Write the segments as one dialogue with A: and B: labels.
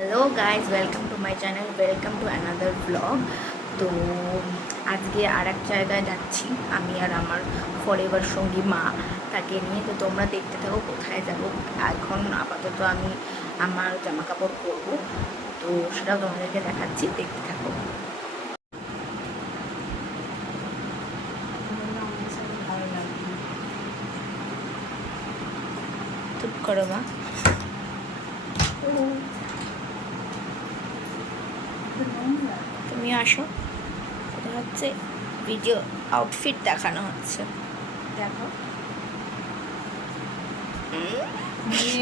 A: Hello guys welcome to my channel welcome to another blog তো আজকে আর এক জায়গায় যাচ্ছি, আমি আর আমার ফরেভার সঙ্গী মা তাকে নিয়ে। তো তোমরা দেখতে থাকো, কোথায় যাব। এখন আপাতত আমি আমার জামা কাপড় পরবো। তো সেটাও তোমাদেরকে দেখাচ্ছি, দেখতে থাকো। চুপ করো মা। তুমি আসো। হচ্ছে ভিডিও আউটফিট দেখানো হচ্ছে।
B: দেখো।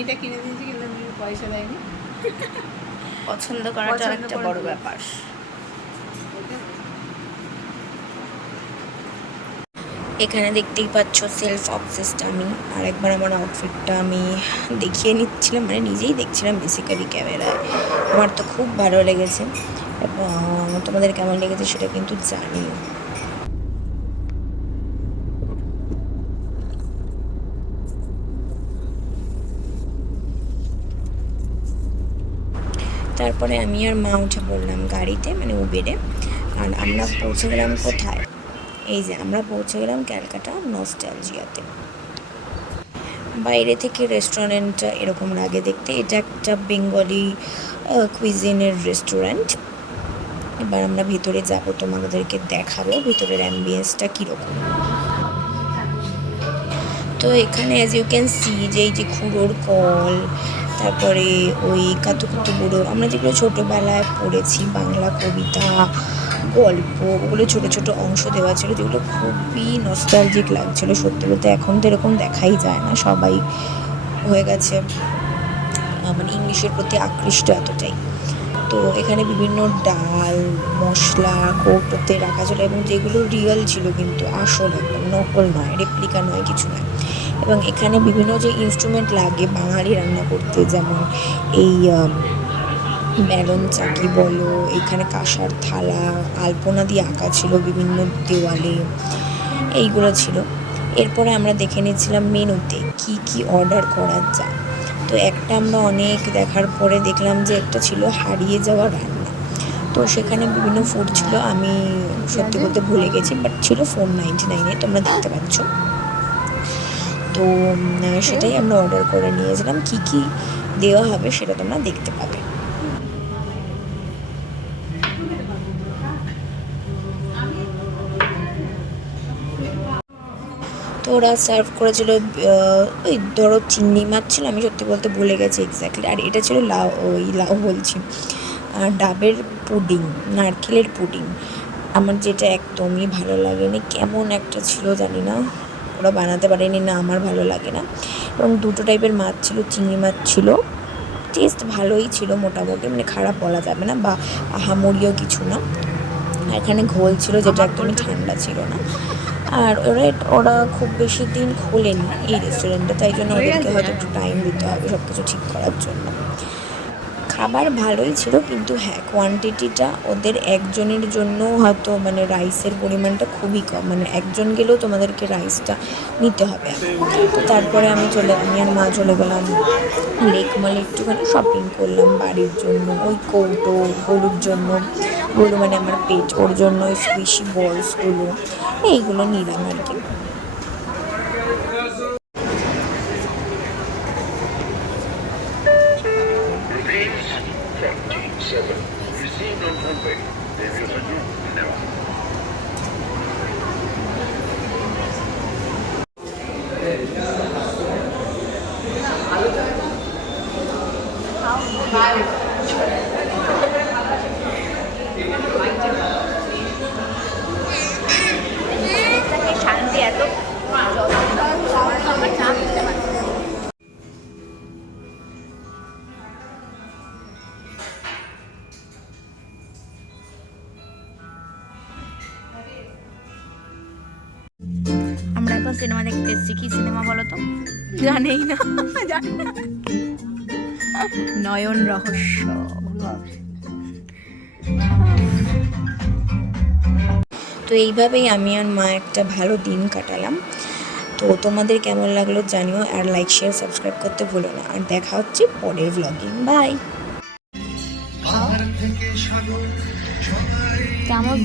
B: এটা কিনে দিয়েছি কিন্তু পয়সা দেয়নি।
A: পছন্দ করাটা একটা বড় ব্যাপার। এখানে দেখতেই পাচ্ছ সেলফ অবসেসড আমি আর একবার আমার আউটফিটটা আমি দেখিয়ে নিচ্ছিলাম মানে নিজেই দেখছিলাম বেসিক্যালি ক্যামেরায়। আমার তো খুব ভালো লেগেছে এবং তোমাদের কেমন লেগেছে সেটা কিন্তু জানিও। তারপরে আমি আর মা উঠে পড়লাম গাড়িতে মানে উবেরে আর আমরা পৌঁছে গেলাম কোথায়? এই যে আমরা পৌঁছে গেলাম ক্যালকাটা নস্টালজিয়াতে। বাইরে থেকে রেস্টুরেন্টটা এরকম লাগে দেখতে। এটা একটা বেঙ্গলি কুইজিনের রেস্টুরেন্ট এবার আমরা ভিতরে যাব, তোমাদেরকে দেখাবো ভিতরের অ্যাম্বিয়েন্সটা কীরকম। তো এখানে অ্যাজ ইউ ক্যান সি যে এই যে খুঁড়োর কল, তারপরে ওই কাতু কুতু বুড়ো, আমরা যেগুলো ছোটোবেলায় পড়েছি, বাংলা কবিতা গল্প, ওগুলো ছোটো ছোটো অংশ দেওয়া ছিল যেগুলো খুবই নস্টালজিক লাগছিল সত্যি বলতে। এখন তো এরকম দেখাই যায় না, সবাই হয়ে গেছে মানে ইংলিশের প্রতি আকৃষ্ট এতটাই। তো এখানে বিভিন্ন ডাল, মশলা, কৌটোতে রাখা ছিল এবং যেগুলো রিয়েল ছিল কিন্তু আসল একদম নকল নয় রেপ্লিকা নয়, কিছু নয়। এবং এখানে বিভিন্ন যে ইনস্ট্রুমেন্ট লাগে বাঙালি রান্না করতে, যেমন এই আম, মেলন চাকি বলো এখানে কাঁসার থালা আলপনা দিয়ে আঁকা ছিল বিভিন্ন দেওয়ালে এইগুলো ছিল। এরপরে আমরা দেখে নিয়েছিলাম মেনুতে কি কি অর্ডার করা যায়। তো একটা আমরা অনেক দেখার পরে দেখলাম যে একটা ছিল হারিয়ে যাওয়া রান্না। তো সেখানে বিভিন্ন ফুড ছিল আমি সত্যি বলতে ভুলে গেছি বাট ছিল ফোর নাইনটি নাইনে তোমরা দেখতে পাচ্ছ। তো সেটাই আমরা অর্ডার করে নিয়েছিলাম কি কি দেওয়া হবে সেটা তোমরা দেখতে পাবে। তো ওরা সার্ভ করেছিল ওই ধরো চিংড়ি মাছ ছিল আমি সত্যি বলতে ভুলে গেছি এক্স্যাক্টলি আর এটা ছিল লাউ ওই লাউ বলছি। আর ডাবের পুডিং নারকেলের পুডিং আমার যেটা একদমই ভালো লাগেনি। কেমন একটা ছিল জানি না ওরা বানাতে পারেনি না আমার ভালো লাগে না। এবং দুটো টাইপের মাছ ছিল চিংড়ি মাছ ছিল। টেস্ট ভালোই ছিল মোটামুটি মানে খারাপ বলা যাবে না বা আহামরিও কিছু না। আর এখানে ঘোল ছিল যেটা একদমই ঠান্ডা ছিল না। আর ওরা ওরা খুব বেশি দিন খোলেনি এই রেস্টুরেন্টটা তাই জন্য ওদেরকে হয়তো একটু টাইম দিতে হবে সব কিছু ঠিক করার জন্য। খাবার ভালোই ছিল, কিন্তু হ্যাঁ কোয়ান্টিটিটা ওদের একজনের জন্য হয়তো মানে রাইসের পরিমাণটা খুবই কম মানে একজন গেলেও তোমাদেরকে রাইসটা নিতে হবে। তো তারপরে আমি চলে, আমি আর মা চলে গেলাম লেক মলে একটুখানি শপিং করলাম বাড়ির জন্য, ওই কৌটো, গরুর জন্য। গরু মানে আমার পেট ওর জন্য ওই স্কুইশি বলসগুলো এইগুলো নিলাম আর কি
C: Seven.
A: এত আমরা এখন সিনেমা দেখতে এসেছি। কি সিনেমা বলো তো? জানেই না। নয়ন রহস্য। তো এইভাবেই আমি আর মা একটা ভালো দিন কাটালাম। তো তোমাদের কেমন লাগল জানিও আর লাইক শেয়ার সাবস্ক্রাইব করতে ভুলো না। আর দেখা হচ্ছে পরের ব্লগে বাই
B: কেমন